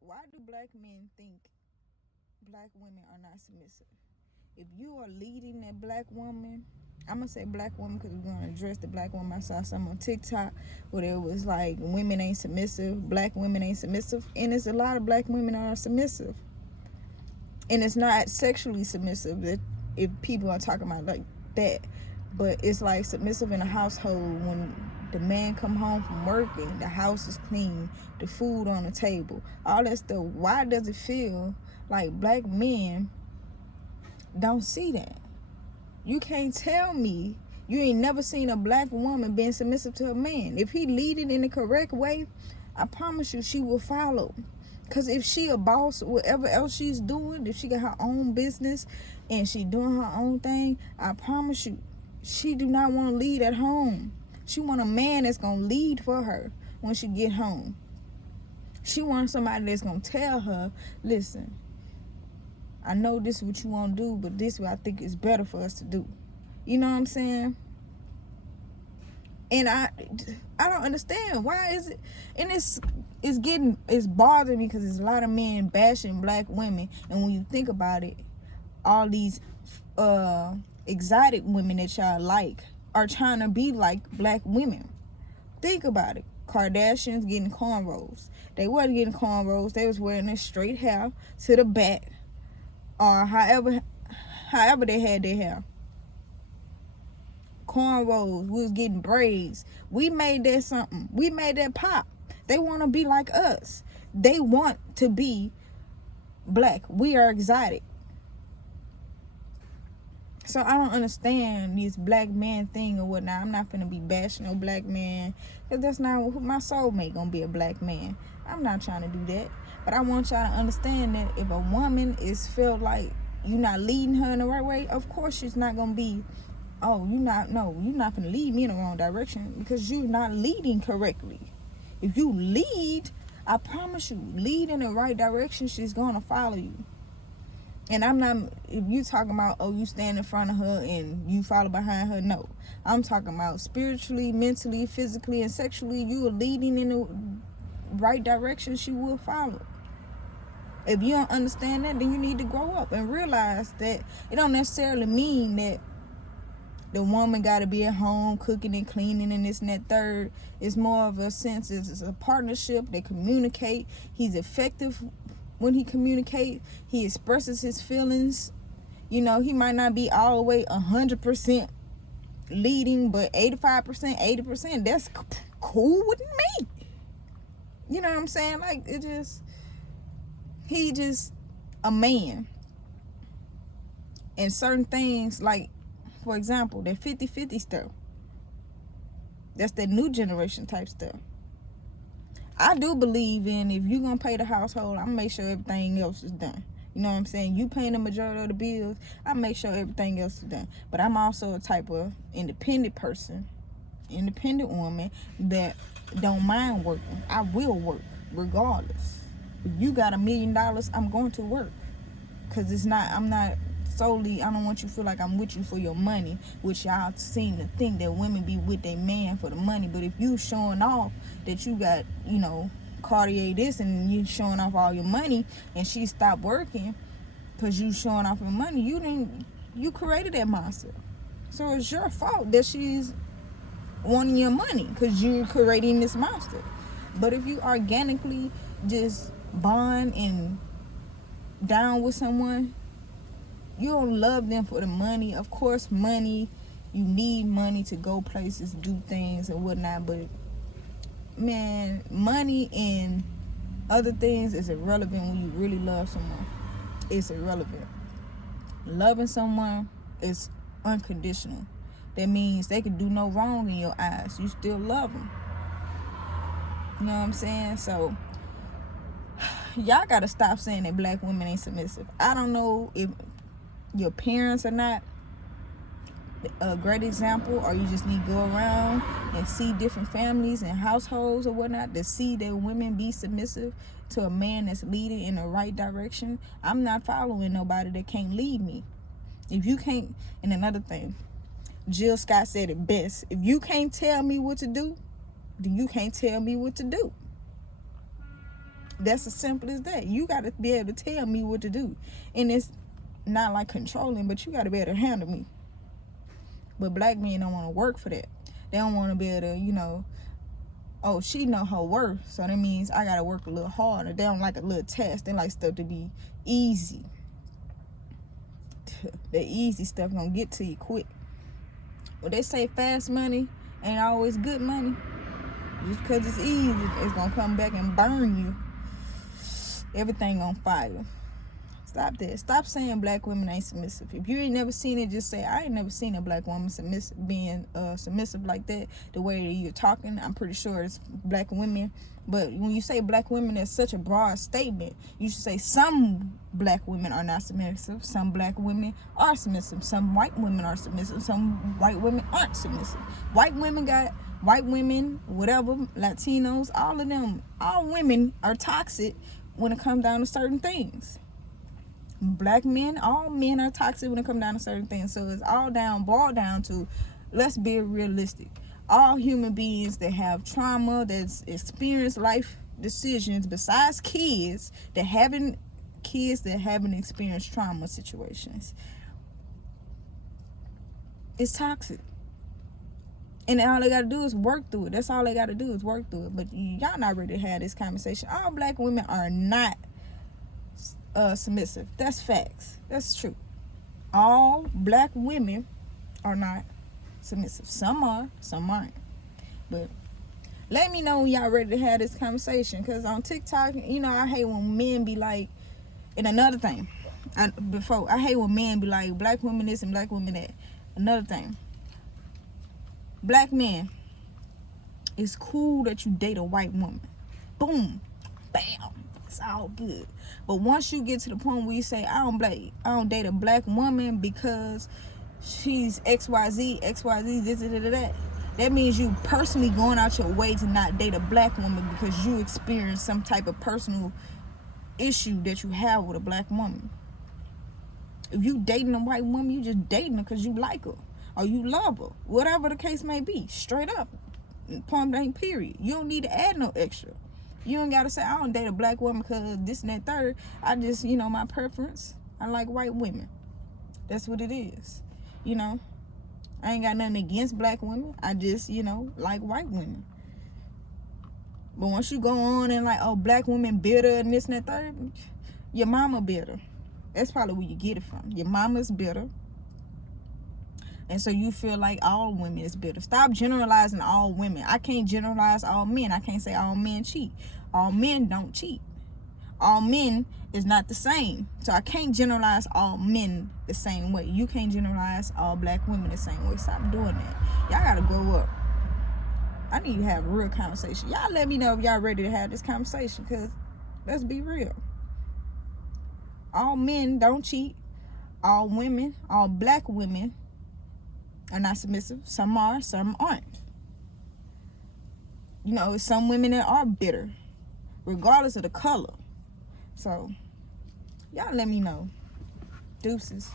why do black men think black women are not submissive? If you are leading a black woman, I'm gonna say black woman because we're gonna address the black woman. I saw some on TikTok where it was like women ain't submissive, black women ain't submissive, and it's a lot of black women are submissive, and it's not sexually submissive. That if people are talking about like that, but it's like submissive in a household when the man come home from working, the house is clean, the food on the table, all that stuff. Why does it feel like black men don't see that? You can't tell me you ain't never seen a black woman being submissive to a man. If he lead it in the correct way, I promise you she will follow. Because if she a boss, whatever else she's doing, if she got her own business and she doing her own thing, I promise you, she do not want to lead at home. She want a man that's going to lead for her when she get home. She wants somebody that's going to tell her, listen, I know this is what you want to do, but this is what I think is better for us to do. You know what I'm saying? And I don't understand why is it, and it's bothering me because there's a lot of men bashing black women, and when you think about it, all these exotic women that y'all like are trying to be like black women. Think about it. Kardashians getting cornrows. They wasn't getting cornrows. They was wearing their straight hair to the back, or however they had their hair. Cornrows, we was getting braids. We made that something. We made that pop. They want to be like us. They want to be black. We are exotic. So I don't understand this black man thing or whatnot. I'm not finna be bashing no black man, because that's not who my soulmate gonna be, a black man. I'm not trying to do that. But I want y'all to understand that if a woman is felt like you're not leading her in the right way, of course she's not gonna be, oh, you're not gonna lead me in the wrong direction, because you're not leading correctly. If you lead, I promise you, lead in the right direction, she's gonna follow you. And I'm not, if you talking about, oh, you stand in front of her and you follow behind her, no. I'm talking about spiritually, mentally, physically, and sexually, you are leading in the right direction, she will follow. If you don't understand that, then you need to grow up and realize that it don't necessarily mean that the woman got to be at home cooking and cleaning and this and that third. It's more of a sense, it's a partnership. They communicate. He's effective when he communicates. He expresses his feelings. You know, he might not be all the way 100% leading, but 85%, 80%, that's cool with me. You know what I'm saying? Like, he just a man. And certain things, like, for example, that 50-50 stuff, that's that new generation type stuff. I do believe in, if you're going to pay the household, I'm going to make sure everything else is done. You know what I'm saying? You paying the majority of the bills, I make sure everything else is done. But I'm also a type of independent person, independent woman that don't mind working. I will work regardless. If you got $1 million, I'm going to work. Because I'm not solely, I don't want you to feel like I'm with you for your money, which y'all seem to think that women be with their man for the money. But if you showing off that you got, Cartier this, and you showing off all your money, and she stopped working because you showing off your money, you created that monster. So it's your fault that she's wanting your money, because you're creating this monster. But if you organically just bond and down with someone, you don't love them for the money. Of course, money, you need money to go places, do things and whatnot, but man, money and other things is irrelevant when you really love someone. It's irrelevant. Loving someone is unconditional. That means they can do no wrong in your eyes. You still love them. You know what I'm saying? So y'all gotta stop saying that black women ain't submissive. I don't know if your parents are not a great example, or you just need to go around and see different families and households or whatnot to see that women be submissive to a man that's leading in the right direction. I'm not following nobody that can't lead me. If you can't, and another thing, Jill Scott said it best, if you can't tell me what to do, then you can't tell me what to do. That's as simple as that. You got to be able to tell me what to do. And it's not like controlling, but you got to be able to handle me. But black men don't want to work for that. They don't want to be able to, you know, oh, she know her worth, so that means I got to work a little harder. They don't like a little test. They like stuff to be easy. The easy stuff gonna get to you quick. Well, they say fast money ain't always good money. Just because it's easy, it's gonna come back and burn you. Everything on fire. Stop that. Stop saying black women ain't submissive. If you ain't never seen it, just say, I ain't never seen a black woman being submissive like that. The way that you're talking, I'm pretty sure it's black women. But when you say black women, that's such a broad statement. You should say some black women are not submissive. Some black women are submissive. Some white women are submissive. Some white women aren't submissive. White women, whatever, Latinos, all of them, all women are toxic when it comes down to certain things. Black men, all men are toxic when it comes down to certain things. So it's all boiled down to, let's be realistic. All human beings that have trauma, that's experienced life decisions, besides kids that haven't experienced trauma situations, it's toxic. And all they gotta do is work through it. That's all they gotta do is work through it. But y'all not ready to have this conversation. All black women are not submissive. That's facts. That's true. All black women are not submissive. Some are, some aren't. But let me know when y'all ready to have this conversation. Because on TikTok, you know, I hate when men be like, and another thing, I hate when men be like, black women this and black women that. Another thing, black men, it's cool that you date a white woman. Boom. Bam. It's all good. But once you get to the point where you say, I don't date a black woman because she's XYZ, this, that means you personally going out your way to not date a black woman because you experience some type of personal issue that you have with a black woman. If you dating a white woman, you just dating her because you like her or you love her, whatever the case may be. Straight up, point blank, period. You don't need to add no extra. You don't gotta say, I don't date a black woman because this and that third. I just, you know, my preference, I like white women. That's what it is. You know, I ain't got nothing against black women. I just, you know, like white women. But once you go on and like, oh, black women bitter and this and that third, your mama bitter. That's probably where you get it from. Your mama's bitter. And so you feel like all women is bitter. Stop generalizing all women. I can't generalize all men. I can't say all men cheat. All men don't cheat. All men is not the same. So I can't generalize all men the same way. You can't generalize all black women the same way. Stop doing that. Y'all gotta grow up. I need to have a real conversation. Y'all let me know if y'all ready to have this conversation, because let's be real. All men don't cheat. All women, all black women are not submissive. Some are, some aren't. You know, some women that are bitter, regardless of the color. So, y'all let me know. Deuces.